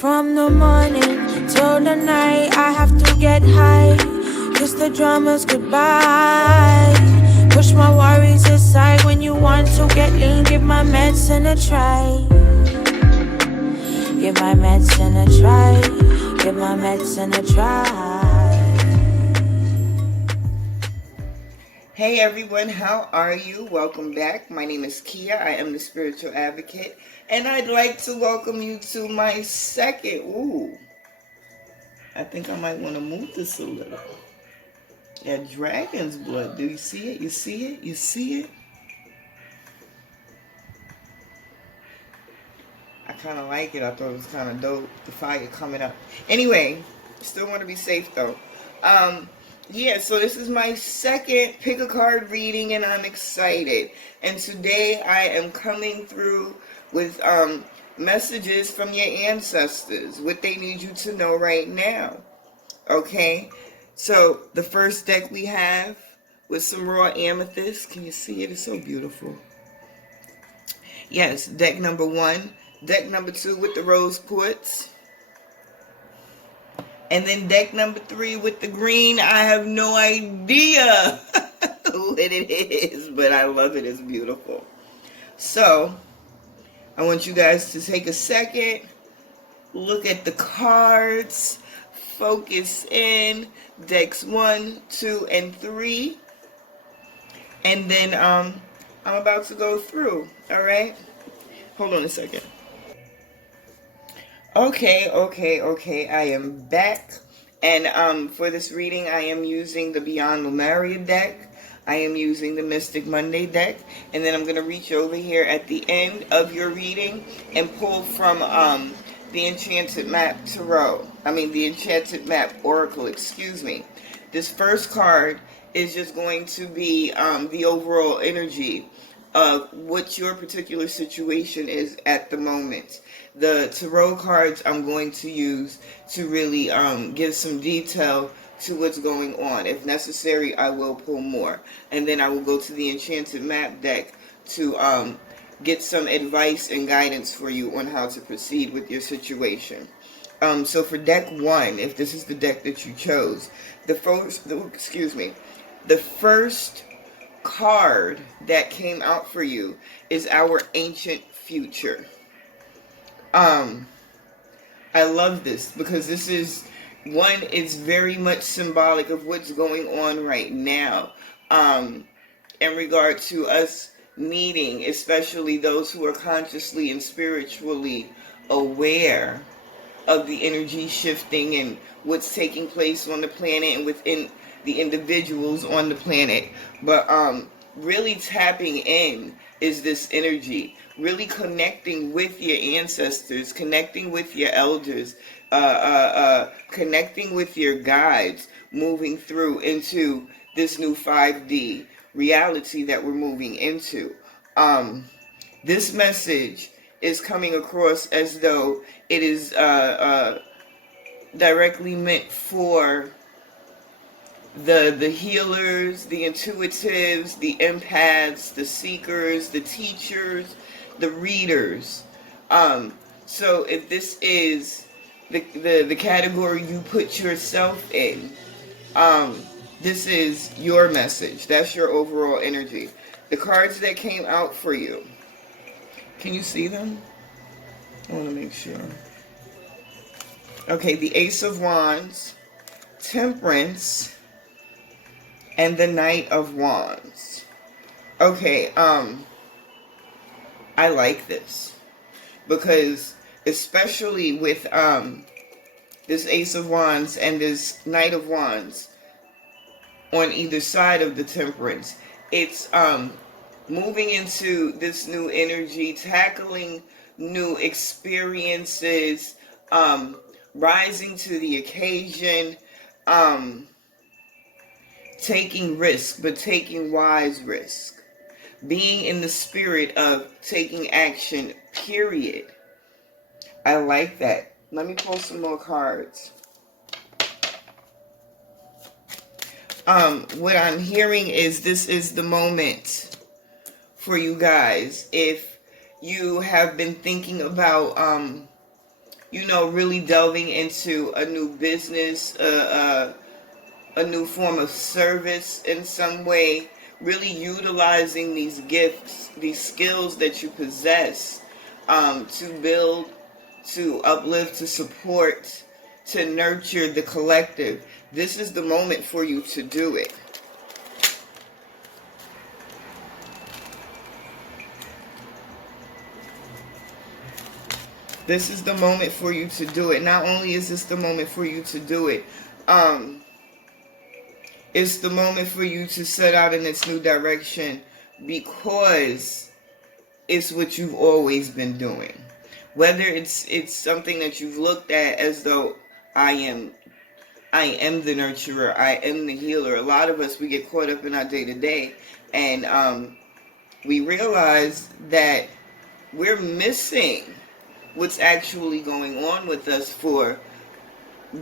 From the morning till the night, I have to get high. Kiss the dramas goodbye. Push my worries aside. When you want to get lean, give my medicine a try. Give my medicine a try. Give my medicine a try. Hey everyone, how are you? Welcome back. My name is Kia. I am the spiritual advocate, and I'd like to welcome you to my second. I think I might want to move this a little. That dragon's blood. Do you see it? You see it? You see it? I kind of like it. I thought it was kind of dope. The fire coming up. Anyway, still want to be safe though. Yeah, so this is my second pick a card reading, and I'm excited. And today I am coming through with messages from your ancestors, what they need you to know right now. Okay, so the first deck we have with some raw amethyst. Can you see it? It's so beautiful. Yes, deck number 1. Deck number 2 with the rose quartz. And then deck number 3 with the green. I have no idea what it is, but I love it. It's beautiful. So, I want you guys to take a second, look at the cards, focus in, decks 1, 2, and 3. And then I'm about to go through, all right? Hold on a second. Okay, I am back, and for this reading, I am using the Beyond Lumaria deck, I am using the Mystic Monday deck, and then I'm going to reach over here at the end of your reading and pull from the Enchanted Map Tarot, the Enchanted Map Oracle, excuse me. This first card is just going to be the overall energy of what your particular situation is at the moment. The tarot cards I'm going to use to really give some detail to what's going on. If necessary, I will pull more. And then I will go to the Enchanted Map deck to get some advice and guidance for you on how to proceed with your situation. So for deck 1, if this is the deck that you chose, the first card that came out for you is our ancient future. I love this because this is one, it's very much symbolic of what's going on right now in regard to us needing, especially those who are consciously and spiritually aware of the energy shifting and what's taking place on the planet and within the individuals on the planet. But really tapping in is this energy, really connecting with your ancestors, connecting with your elders, connecting with your guides, moving through into this new 5D reality that we're moving into. This message is coming across as though it is directly meant for the healers, the intuitives, the empaths, the seekers, the teachers, the readers. So if this is the category you put yourself in, this is your message. That's your overall energy. The cards that came out for you, can you see them? I want to make sure. Okay, the Ace of Wands, Temperance, and the Knight of Wands. Okay, I like this because especially with this Ace of Wands and this Knight of Wands on either side of the Temperance, it's moving into this new energy, tackling new experiences, rising to the occasion, taking risk, but taking wise risk. Being in the spirit of taking action, period. I like that. Let me pull some more cards. What I'm hearing is this is the moment for you guys. If you have been thinking about you know, really delving into a new business, a new form of service in some way, really utilizing these gifts, these skills that you possess, to build, to uplift, to support, to nurture the collective. This is the moment for you to do it. This is the moment for you to do it. Not only is this the moment for you to do it, it's the moment for you to set out in this new direction, because it's what you've always been doing. Whether it's something that you've looked at as though I am the nurturer, I am the healer. A lot of us, we get caught up in our day-to-day, and we realize that we're missing what's actually going on with us for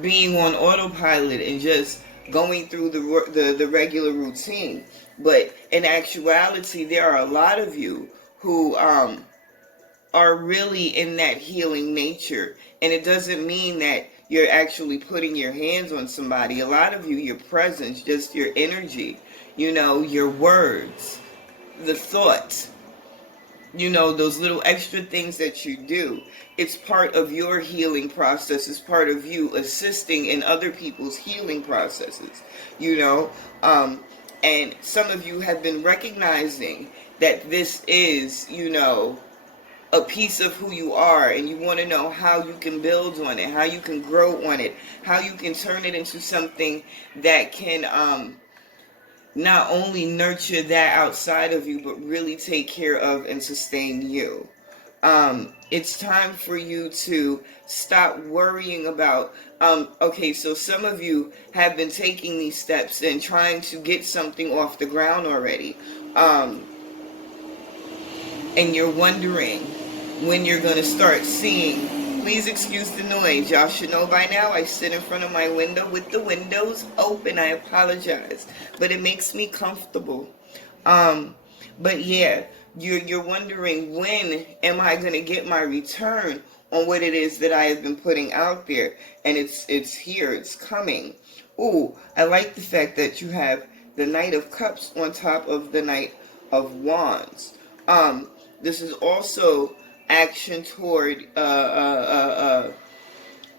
being on autopilot and just going through the regular routine. But in actuality, there are a lot of you who are really in that healing nature. And it doesn't mean that you're actually putting your hands on somebody. A lot of you, your presence, just your energy, you know, your words, the thoughts, you know, those little extra things that you do. It's part of your healing process. It's part of you assisting in other people's healing processes, you know. And some of you have been recognizing that this is, you know, a piece of who you are, and you want to know how you can build on it, how you can grow on it, how you can turn it into something that can not only nurture that outside of you, but really take care of and sustain you. It's time for you to stop worrying about, okay, so some of you have been taking these steps and trying to get something off the ground already. And you're wondering when you're going to start seeing. Please excuse the noise. Y'all should know by now I sit in front of my window with the windows open. I apologize, but it makes me comfortable. But yeah, you're wondering, when am I going to get my return on what it is that I have been putting out there? And it's here. It's coming. Ooh, I like the fact that you have the Knight of Cups on top of the Knight of Wands. This is also action toward,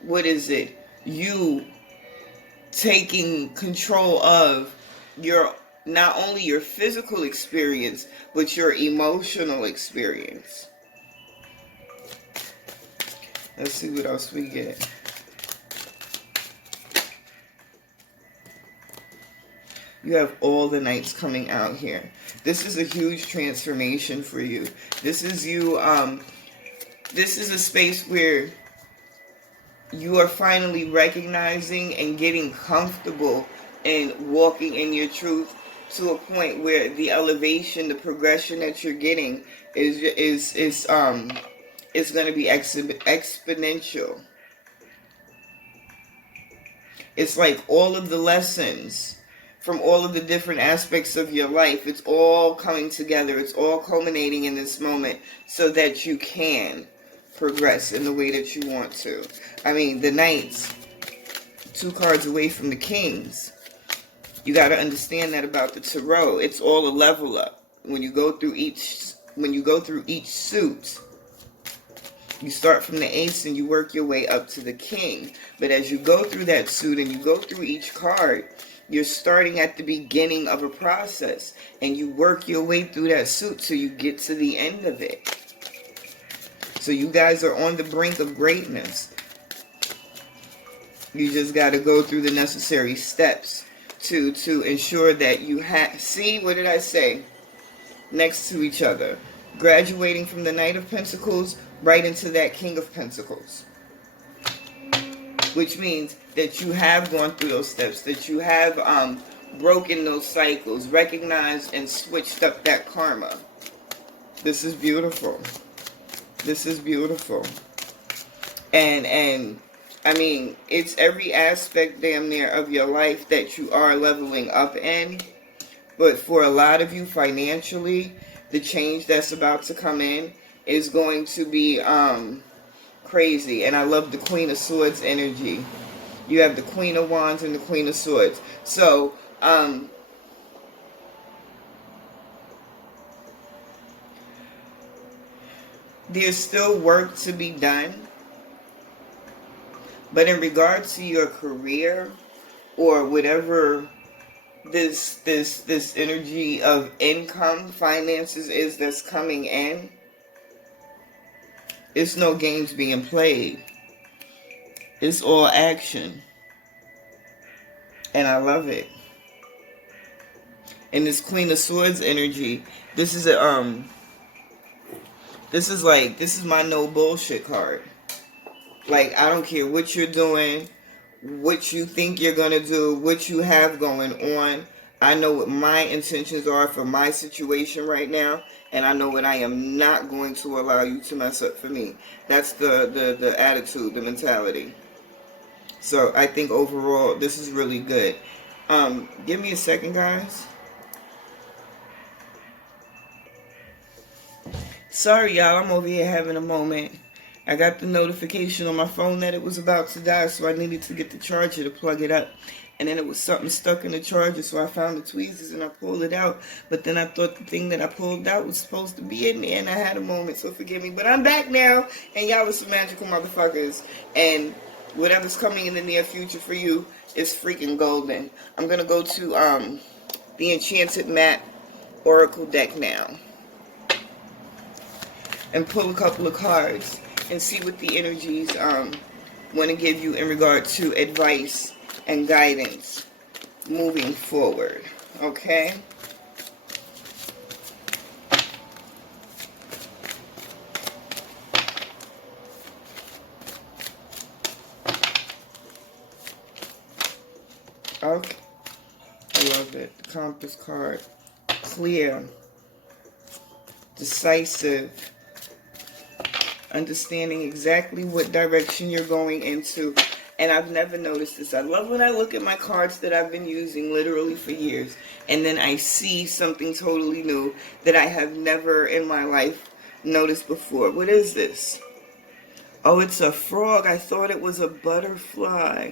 what is it? You taking control of your, not only your physical experience, but your emotional experience. Let's see what else we get. You have all the knights coming out here. This is a huge transformation for you. This is you, this is a space where you are finally recognizing and getting comfortable and walking in your truth to a point where the elevation, the progression that you're getting is going to be exponential. It's like all of the lessons from all of the different aspects of your life, it's all coming together. It's all culminating in this moment so that you can progress in the way that you want to. I mean, the Knights, 2 cards away from the Kings. You got to understand that about the Tarot. It's all a level up. When you go through each suit, you start from the Ace and you work your way up to the King. But as you go through that suit and you go through each card, you're starting at the beginning of a process, and you work your way through that suit till you get to the end of it. So you guys are on the brink of greatness. You just got to go through the necessary steps to ensure that you have, see, what did I say? Next to each other. Graduating from the Knight of Pentacles right into that King of Pentacles. Which means that you have gone through those steps, that you have broken those cycles, recognized and switched up that karma. This is beautiful. This is beautiful. And I mean, it's every aspect damn near of your life that you are leveling up in. But for a lot of you financially, the change that's about to come in is going to be crazy. And I love the Queen of Swords energy. You have the Queen of Wands and the Queen of Swords. So, there's still work to be done. But in regards to your career or whatever this energy of income, finances is that's coming in, it's no games being played. It's all action. And I love it. And this Queen of Swords energy, this is my no bullshit card. Like, I don't care what you're doing, what you think you're going to do, what you have going on. I know what my intentions are for my situation right now, and I know what I am not going to allow you to mess up for me. That's the attitude, the mentality. So I think overall, this is really good. Give me a second, guys. Sorry, y'all. I'm over here having a moment. I got the notification on my phone that it was about to die, so I needed to get the charger to plug it up. And then it was something stuck in the charger, so I found the tweezers and I pulled it out. But then I thought the thing that I pulled out was supposed to be in there, and I had a moment, so forgive me. But I'm back now, and y'all are some magical motherfuckers. And whatever's coming in the near future for you is freaking golden. I'm going to go to the Enchanted Map Oracle deck now and pull a couple of cards and see what the energies want to give you in regard to advice and guidance moving forward. Okay? Okay. I love it. The Compass card. Clear. Decisive. Understanding exactly what direction you're going into. And I've never noticed this. I love when I look at my cards that I've been using literally for years, and then I see something totally new that I have never in my life noticed before. What is this? Oh, it's a frog. I thought it was a butterfly.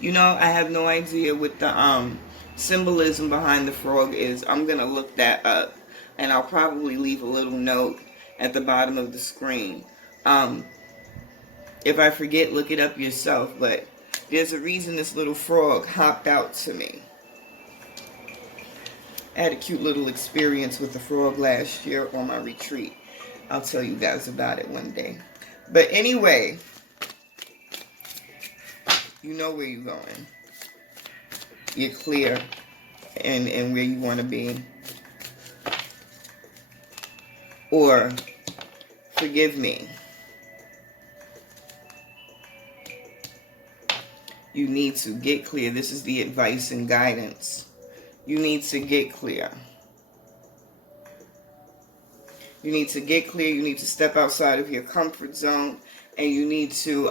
You know, I have no idea what the symbolism behind the frog is. I'm going to look that up, and I'll probably leave a little note at the bottom of the screen. If I forget, look it up yourself, but there's a reason this little frog hopped out to me. I had a cute little experience with the frog last year on my retreat. I'll tell you guys about it one day. But anyway, you know where you're going. You're clear and where you want to be. Or, forgive me. You need to get clear. This is the advice and guidance. You need to get clear. You need to get clear. You need to step outside of your comfort zone. And you need to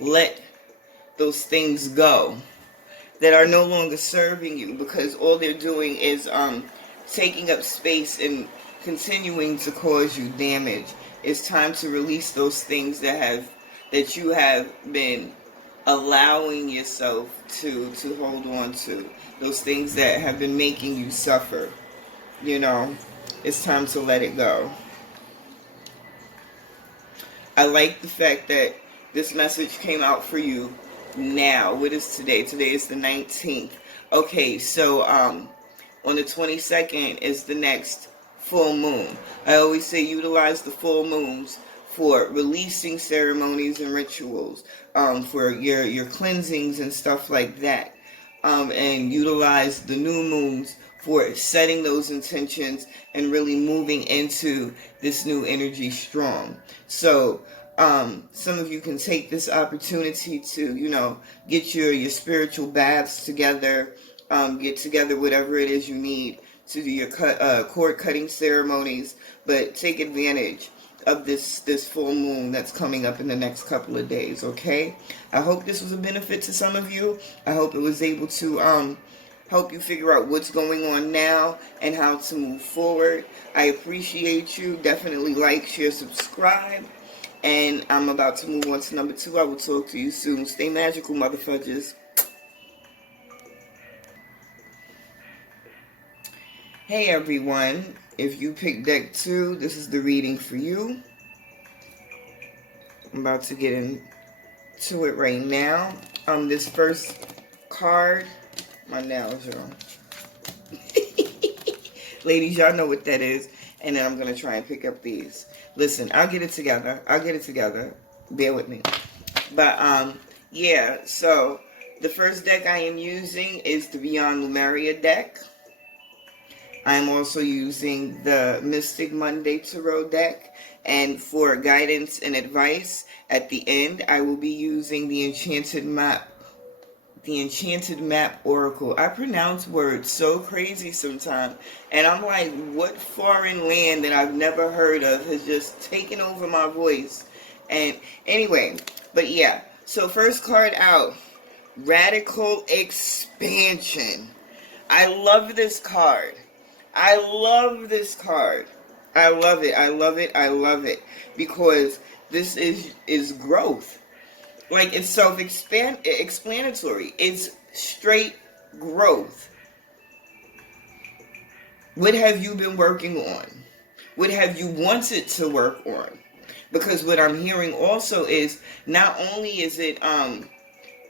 let those things go that are no longer serving you, because all they're doing is taking up space and continuing to cause you damage. It's time to release those things that you have been allowing yourself to hold on to, those things that have been making you suffer. You know, it's time to let it go. I like the fact that this message came out for you now. What is today? Today is the 19th. Okay, so on the 22nd is the next full moon. I always say utilize the full moons for releasing ceremonies and rituals, for your cleansings and stuff like that. And utilize the new moons for setting those intentions and really moving into this new energy strong. So some of you can take this opportunity to, you know, get your spiritual baths together, get together whatever it is you need to do your cord cutting ceremonies, but take advantage of this full moon that's coming up in the next couple of days. Okay, I hope this was a benefit to some of you. I hope it was able to help you figure out what's going on now and how to move forward. I appreciate you. Definitely like, share, subscribe. And I'm about to move on to number 2. I will talk to you soon. Stay magical, motherfuckers. Hey everyone. If you picked deck 2, this is the reading for you. I'm about to get into it right now. This first card, my nails, y'all. Ladies, y'all know what that is. And then I'm going to try and pick up these. Listen, I'll get it together. Bear with me. But, yeah. So, the first deck I am using is the Beyond Lumeria deck. I'm also using the Mystic Monday Tarot deck. And for guidance and advice, at the end, I will be using the Enchanted Map Oracle. I pronounce words so crazy sometimes. And I'm like, what foreign land that I've never heard of has just taken over my voice? And anyway, but yeah. So first card out, Radical Expansion. I love this card. I love this card. I love it. I love it. I love it. Because this is growth. Like, it's self-explanatory. It's straight growth. What have you been working on? What have you wanted to work on? Because what I'm hearing also is not only is it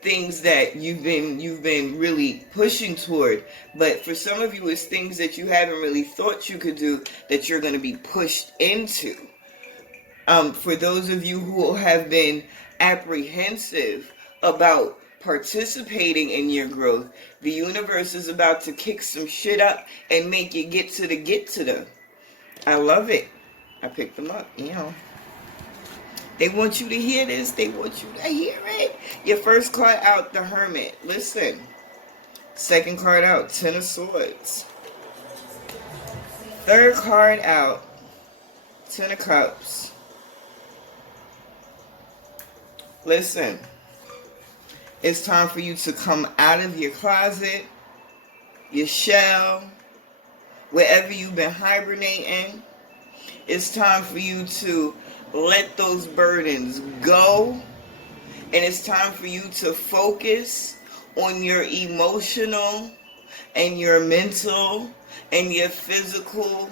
things that you've been really pushing toward, but for some of you it's things that you haven't really thought you could do that you're going to be pushed into. For those of you who have been apprehensive about participating in your growth, the universe is about to kick some shit up and make you get to the. I love it. I picked them up, you know. They want you to hear this. They want you to hear it. Your first card out, the Hermit. Listen. Second card out, Ten of Swords. Third card out, Ten of Cups. Listen. It's time for you to come out of your closet, your shell, wherever you've been hibernating. It's time for you to let those burdens go. And it's time for you to focus on your emotional and your mental and your physical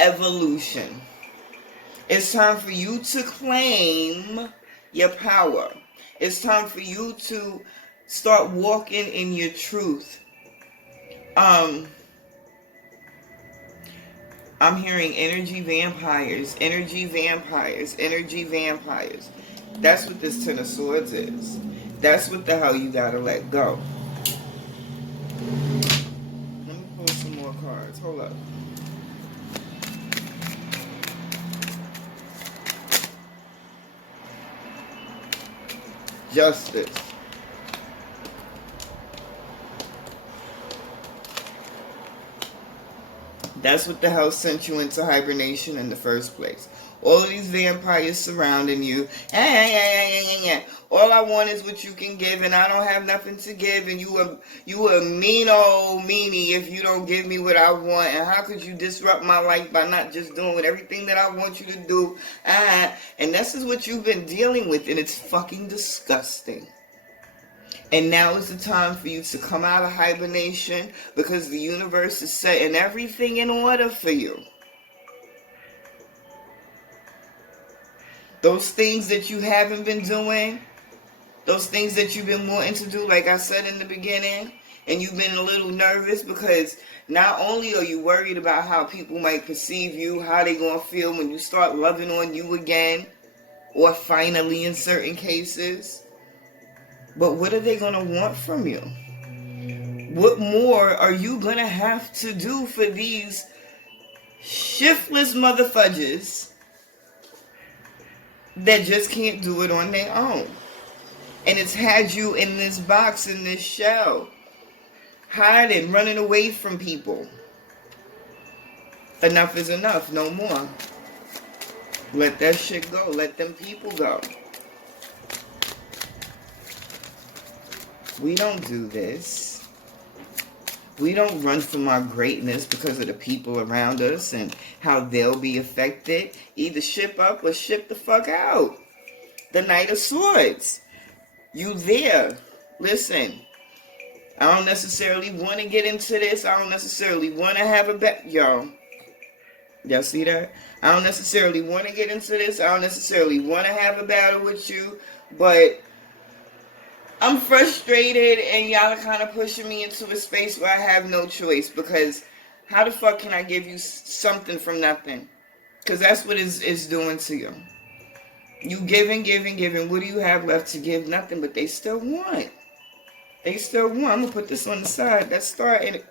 evolution. It's time for you to claim your power. It's time for you to start walking in your truth. I'm hearing energy vampires, energy vampires, energy vampires. That's what this Ten of Swords is. That's what the hell you gotta let go. Let me pull some more cards. Hold up. Justice. That's what the hell sent you into hibernation in the first place. All of these vampires surrounding you. All I want is what you can give, and I don't have nothing to give, and you a mean old meanie if you don't give me what I want. And how could you disrupt my life by not just doing everything that I want you to do? And this is what you've been dealing with, and it's fucking disgusting. And now is the time for you to come out of hibernation, because the universe is setting everything in order for you. Those things that you haven't been doing, those things that you've been wanting to do, like I said in the beginning, and you've been a little nervous because not only are you worried about how people might perceive you, how they gonna feel when you start loving on you again, or finally in certain cases, but what are they going to want from you? What more are you going to have to do for these shiftless motherfudges that just can't do it on their own? And it's had you in this box, in this shell, hiding, running away from people. Enough is enough. No more. Let that shit go. Let them people go. We don't do this. We don't run from our greatness because of the people around us and how they'll be affected. Either ship up or ship the fuck out. The Knight of Swords. You there. Listen. I don't necessarily want to get into this. I don't necessarily want to have a bet. Y'all see that? I don't necessarily want to get into this. I don't necessarily want to have a battle with you. But I'm frustrated and y'all are kind of pushing me into a space where I have no choice. Because how the fuck can I give you something from nothing? Because that's what it's doing to you. You giving. What do you have left to give? Nothing, but they still want. They still want. I'm going to put this on the side. That star in it.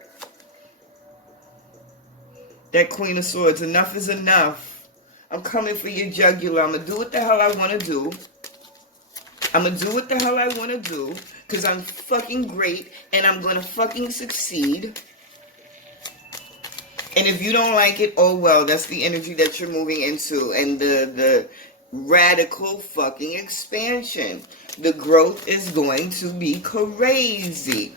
That Queen of Swords. Enough is enough. I'm coming for your jugular. I'm going to do what the hell I want to do. I'm going to do what the hell I want to do. Because I'm fucking great. And I'm going to fucking succeed. And if you don't like it, oh well. That's the energy that you're moving into. And the radical fucking expansion. The growth is going to be crazy.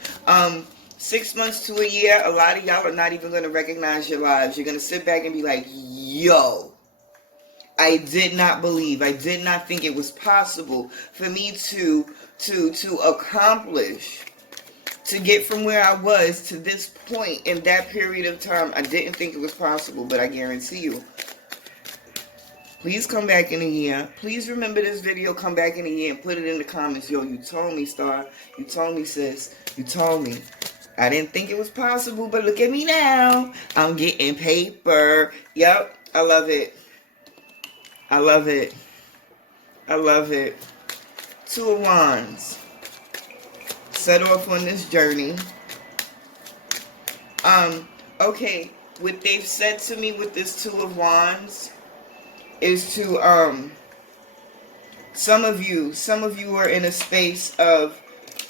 6 months to a year, a lot of y'all are not even going to recognize your lives. You're going to sit back and be like, yo, I did not believe, I did not think it was possible for me to accomplish, to get from where I was to this point in that period of time. I didn't think it was possible, but I guarantee you. Please come back in a year. Please remember this video. Come back in a year and put it in the comments. Yo, you told me, Star. You told me, sis. You told me. I didn't think it was possible, but look at me now. I'm getting paper. Yep. I love it. I love it. I love it. Two of Wands. Set off on this journey. Okay. What they've said to me with this Two of Wands is to some of you are in a space of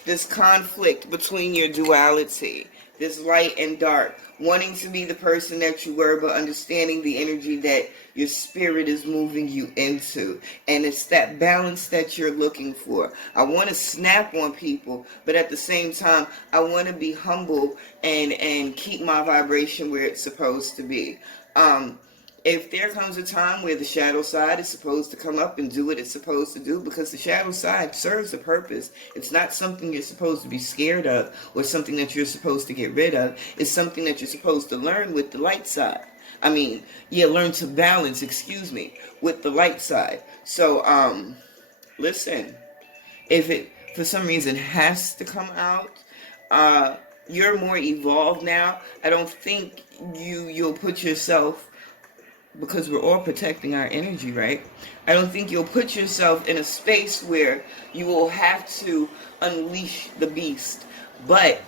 this conflict between your duality, this light and dark, wanting to be the person that you were, but understanding the energy that your spirit is moving you into. And it's that balance that you're looking for. I want to snap on people, but at the same time, I want to be humble and keep my vibration where it's supposed to be. If there comes a time where the shadow side is supposed to come up and do what it's supposed to do, because the shadow side serves a purpose. It's not something you're supposed to be scared of or something that you're supposed to get rid of. It's something that you're supposed to learn with the light side. Learn to balance, with the light side. So, listen, if it, for some reason, has to come out, you're more evolved now. I don't think you'll put yourself, because we're all protecting our energy, right? I don't think you'll put yourself in a space where you will have to unleash the beast. But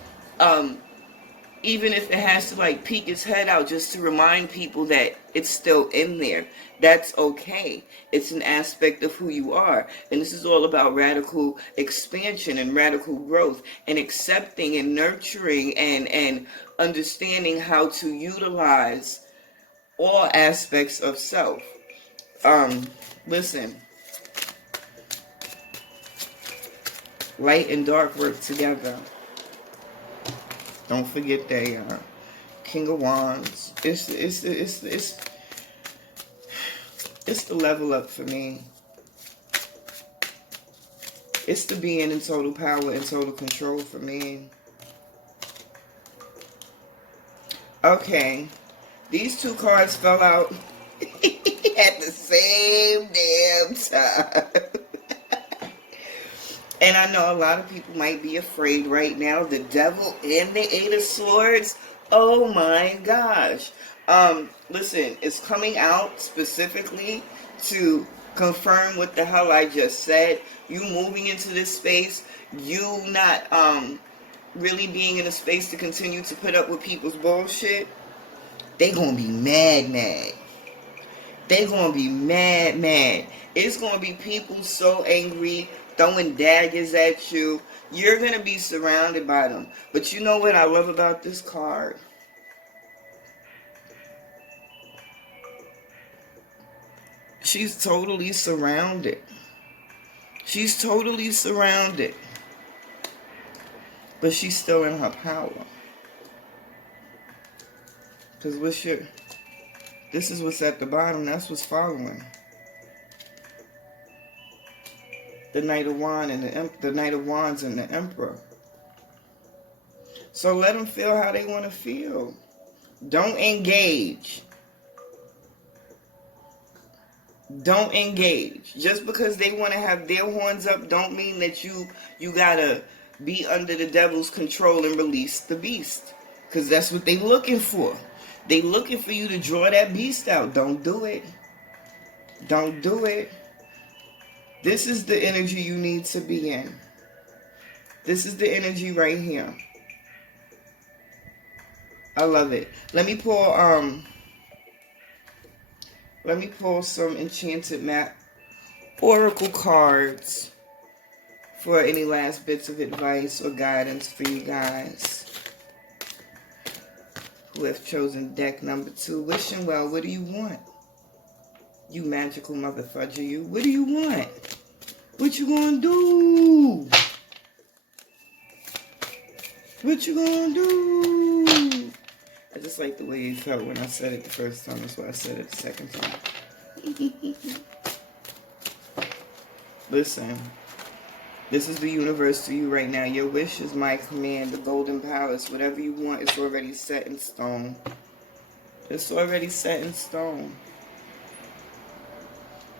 even if it has to peek its head out just to remind people that it's still in there, that's okay. It's an aspect of who you are. And this is all about radical expansion and radical growth and accepting and nurturing and understanding how to utilize all aspects of self. Listen. Light and dark work together. Don't forget they are King of Wands. It's the level up for me. It's the being in total power and total control for me. Okay. These two cards fell out at the same damn time. And I know a lot of people might be afraid right now. The Devil and the Eight of Swords. Oh my gosh. Listen, it's coming out specifically to confirm what the hell I just said. You moving into this space. You not really being in a space to continue to put up with people's bullshit. They gonna be mad. They gonna be mad. It's gonna be people so angry, throwing daggers at you. You're gonna be surrounded by them. But you know what I love about this card? She's totally surrounded. She's totally surrounded. But she's still in her power. Because this is what's at the bottom. That's what's following. The Knight of Wands and the Knight of Wands and the Emperor. So let them feel how they want to feel. Don't engage. Don't engage. Just because they want to have their horns up don't mean that you gotta be under the devil's control and release the beast. Because that's what they looking for. They looking for you to draw that beast out. Don't do it. Don't do it. This is the energy you need to be in. This is the energy right here. I love it. Let me pull some Enchanted Map Oracle cards for any last bits of advice or guidance for you guys who have chosen deck number 2. Wishing well, what do you want? You magical motherfudger, you. What do you want? What you gonna do? What you gonna do? I just like the way you felt when I said it the first time. That's why I said it the second time. Listen. This is the universe to you right now. Your wish is my command. The golden palace. Whatever you want, it's already set in stone. It's already set in stone.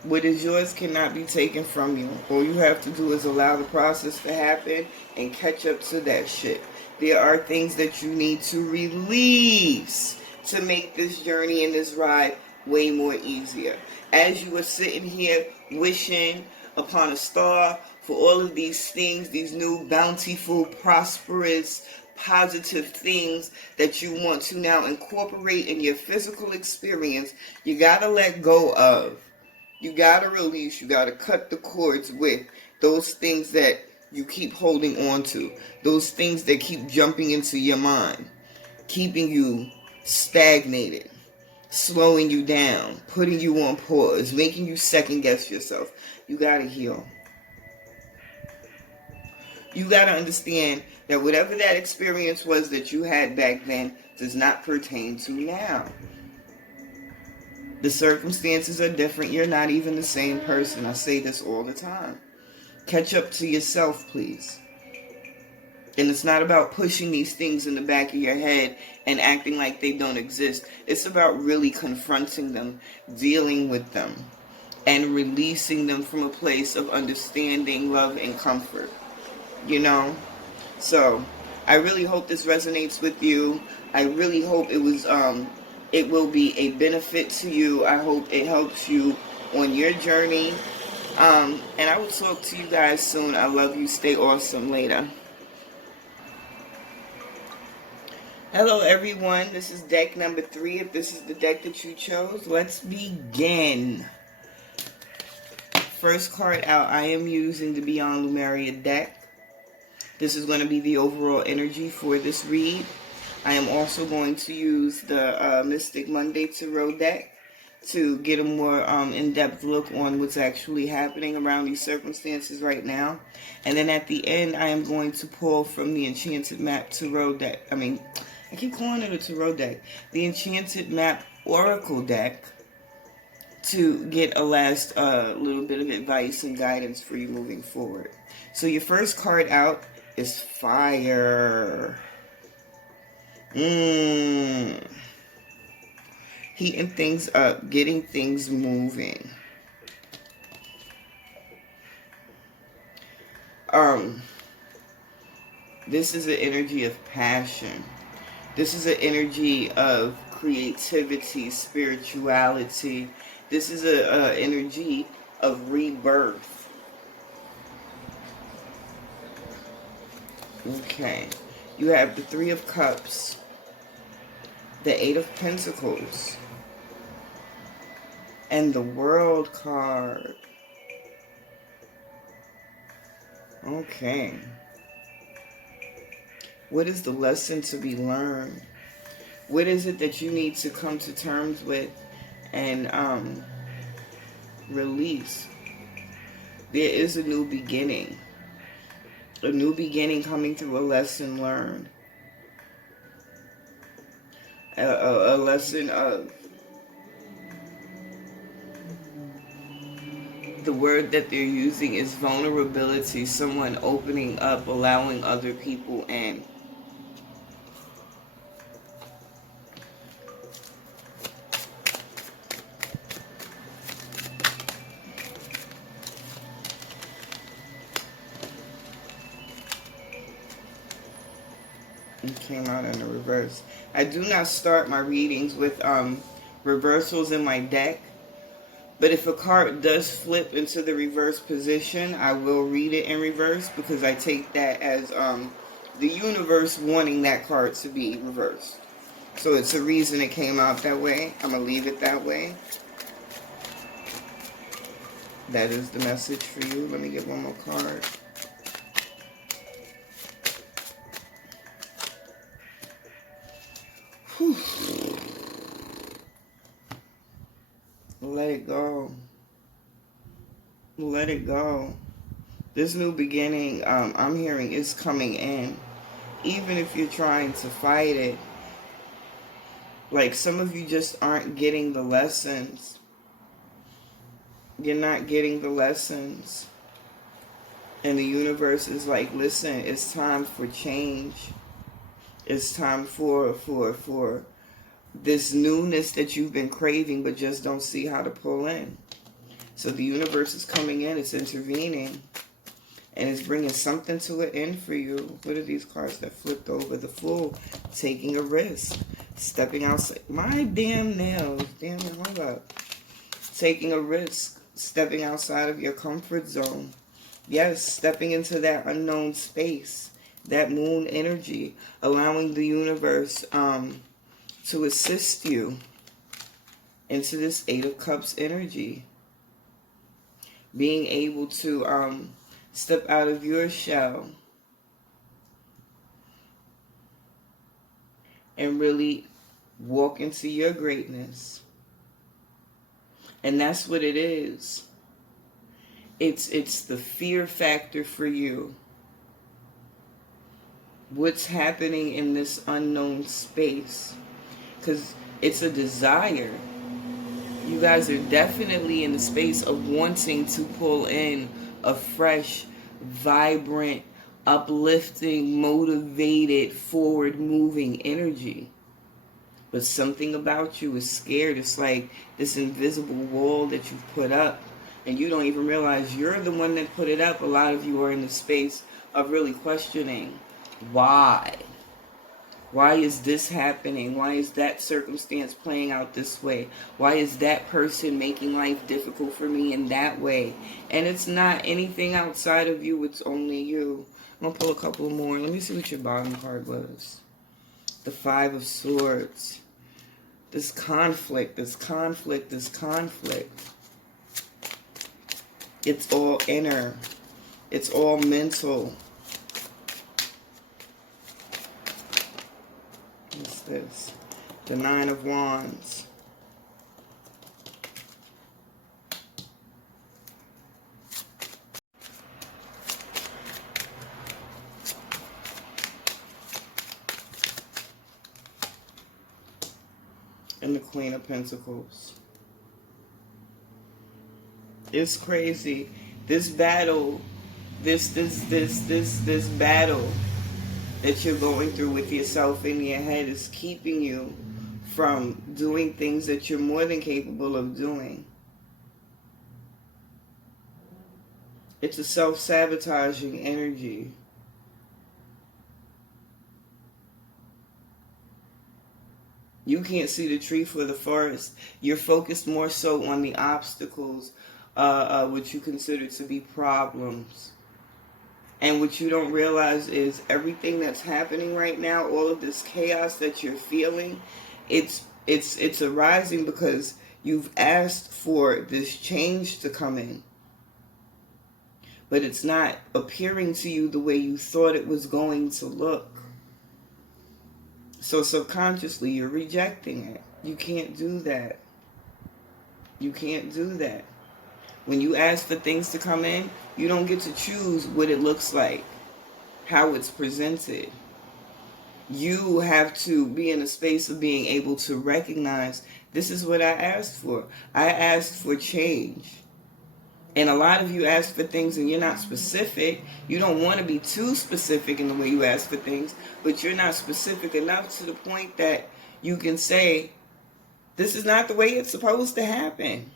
What is yours cannot be taken from you. All you have to do is allow the process to happen and catch up to that shit. There are things that you need to release to make this journey and this ride way more easier. As you are sitting here wishing upon a star for all of these things, these new bountiful, prosperous, positive things that you want to now incorporate in your physical experience, you gotta let go of. You gotta release, you gotta cut the cords with those things that you keep holding on to. Those things that keep jumping into your mind, keeping you stagnated, slowing you down, putting you on pause, making you second guess yourself. You gotta heal. You gotta understand that whatever that experience was that you had back then does not pertain to now. The circumstances are different. You're not even the same person. I say this all the time. Catch up to yourself, please. And it's not about pushing these things in the back of your head and acting like they don't exist. It's about really confronting them, dealing with them, and releasing them from a place of understanding, love, and comfort. You know? So, I really hope this resonates with you. I really hope it will be a benefit to you. I hope it helps you on your journey. And I will talk to you guys soon. I love you. Stay awesome. Later. Hello, everyone. This is deck number 3. If this is the deck that you chose, let's begin. First card out, I am using the Beyond Lemuria deck. This is going to be the overall energy for this read. I am also going to use the Mystic Monday Tarot deck to get a more in-depth look on what's actually happening around these circumstances right now. And then at the end, I am going to pull from the Enchanted Map Tarot deck. I keep calling it a Tarot deck. The Enchanted Map Oracle deck to get a last little bit of advice and guidance for you moving forward. So your first card out is Fire. Heating things up, getting things moving. This is an energy of passion. This is an energy of creativity, spirituality. This is an energy of rebirth. Okay. You have the 3 of Cups, the 8 of Pentacles, and the World card. Okay. What is the lesson to be learned? What is it that you need to come to terms with and release? There is a new beginning. A new beginning coming through a lesson learned. a lesson of the word that they're using is vulnerability, someone opening up, allowing other people in. It came out in the reverse. I do not start my readings with reversals in my deck. But if a card does flip into the reverse position, I will read it in reverse because I take that as the universe wanting that card to be reversed. So it's a reason it came out that way. I'm going to leave it that way. That is the message for you. Let me get one more card. Whew. Let it go. Let it go. This new beginning, I'm hearing, is coming in. Even if you're trying to fight it. Like, some of you just aren't getting the lessons. You're not getting the lessons. And the universe is like, listen, it's time for change. It's time for this newness that you've been craving but just don't see how to pull in. So the universe is coming in, it's intervening, and it's bringing something to an end for you. What are these cards that flipped over? The Fool, taking a risk, stepping outside. My damn nails, damn it, hold up. Taking a risk, stepping outside of your comfort zone. Yes, stepping into that unknown space, that moon energy, allowing the universe to assist you into this Eight of Cups energy. Being able to step out of your shell and really walk into your greatness. And that's what it is. It's the fear factor for you. What's happening in this unknown space? Because it's a desire. You guys are definitely in the space of wanting to pull in a fresh, vibrant, uplifting, motivated, forward-moving energy. But something about you is scared. It's like this invisible wall that you've put up, and you don't even realize you're the one that put it up. A lot of you are in the space of really questioning, why? Why is this happening? Why is that circumstance playing out this way? Why is that person making life difficult for me in that way? And it's not anything outside of you. It's only you. I'm going to pull a couple more. Let me see what your bottom card was. The Five of Swords. This conflict, this conflict, this conflict. It's all inner. It's all mental. What's this? The Nine of Wands. And the Queen of Pentacles. It's crazy. This battle, this battle that you're going through with yourself in your head is keeping you from doing things that you're more than capable of doing. It's a self-sabotaging energy. You can't see the tree for the forest. You're focused more so on the obstacles, which you consider to be problems. And what you don't realize is everything that's happening right now, all of this chaos that you're feeling, it's arising because you've asked for this change to come in. But it's not appearing to you the way you thought it was going to look. So subconsciously, you're rejecting it. You can't do that. You can't do that. When you ask for things to come in, you don't get to choose what it looks like, how it's presented. you have to be in a space of being able to recognize, this is what I asked for. I asked for change. And a lot of you ask for things and you're not specific. You don't want to be too specific in the way you ask for things, but you're not specific enough to the point that you can say, this is not the way it's supposed to happen.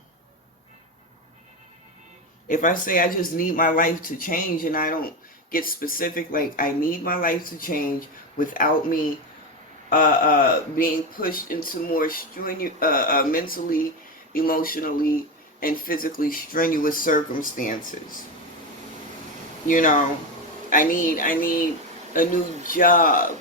If I say I just need my life to change and I don't get specific, like I need my life to change without me being pushed into more mentally, emotionally, and physically strenuous circumstances. You know, I need a new job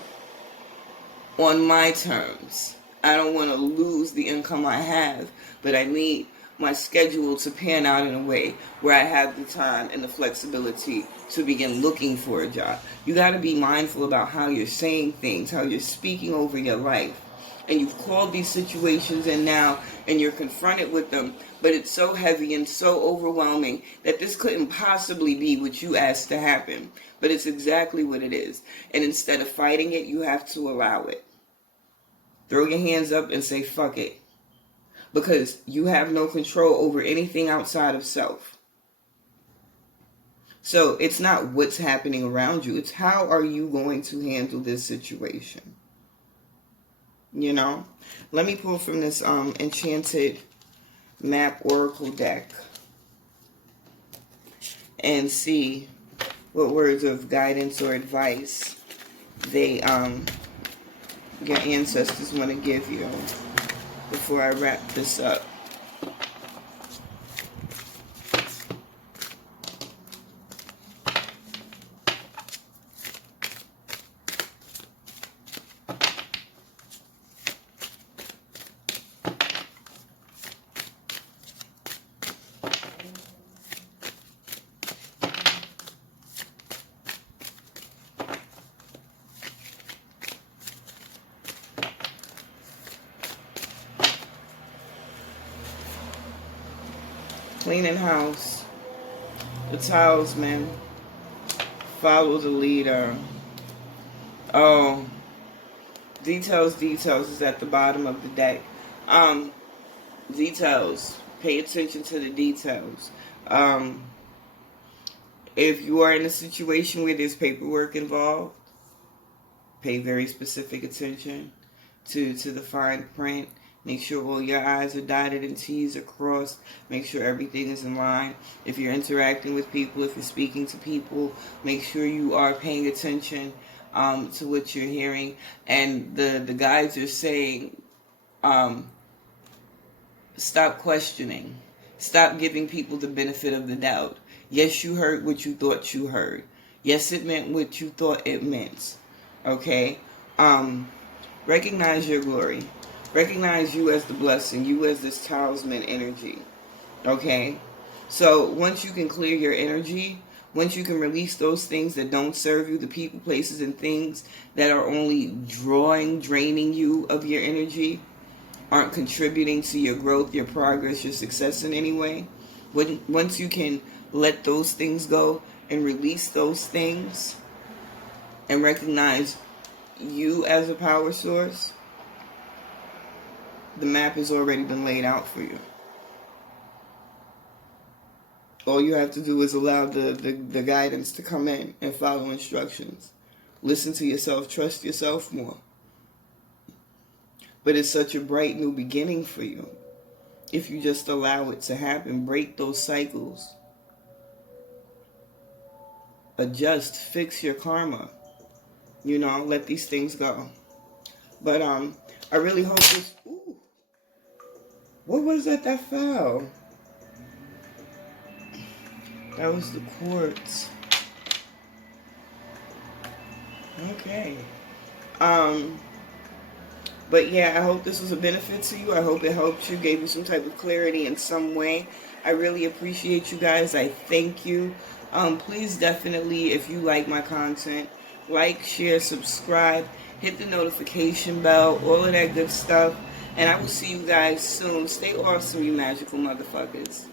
on my terms. I don't want to lose the income I have, but I need my schedule to pan out in a way where I have the time and the flexibility to begin looking for a job. You got to be mindful about how you're saying things, how you're speaking over your life. And you've called these situations in now and you're confronted with them, but it's so heavy and so overwhelming that this couldn't possibly be what you asked to happen. But it's exactly what it is. And instead of fighting it, you have to allow it. Throw your hands up and say, fuck it. Because you have no control over anything outside of self. So it's not what's happening around you. It's how are you going to handle this situation. You know? Let me pull from this Enchanted Map Oracle deck. And see what words of guidance or advice they, your ancestors want to give you before I wrap this up. Cleaning house. The talisman. Follow the leader. Oh. Details is at the bottom of the deck. Details. Pay attention to the details. If you are in a situation where there's paperwork involved, pay very specific attention to the fine print. Make sure all your I's are dotted and T's are crossed. Make sure everything is in line. If you're interacting with people, if you're speaking to people, make sure you are paying attention to what you're hearing. And the guides are saying, stop questioning. Stop giving people the benefit of the doubt. Yes, you heard what you thought you heard. Yes, it meant what you thought it meant. Okay? Recognize your glory. Recognize you as the blessing, you as this talisman energy, okay? So once you can clear your energy, once you can release those things that don't serve you, the people, places, and things that are only draining you of your energy, aren't contributing to your growth, your progress, your success in any way, once you can let those things go and release those things and recognize you as a power source, the map has already been laid out for you. All you have to do is allow the guidance to come in and follow instructions. Listen to yourself. Trust yourself more. But it's such a bright new beginning for you. If you just allow it to happen, break those cycles. Adjust, fix your karma. You know, let these things go. But I really hope this... Ooh. What was that fell? That was the quartz. Okay. But yeah, I hope this was a benefit to you. I hope it helped you, gave you some type of clarity in some way. I really appreciate you guys. I thank you. Please definitely, if you like my content, like, share, subscribe, hit the notification bell, all of that good stuff. And I will see you guys soon. Stay awesome, you magical motherfuckers.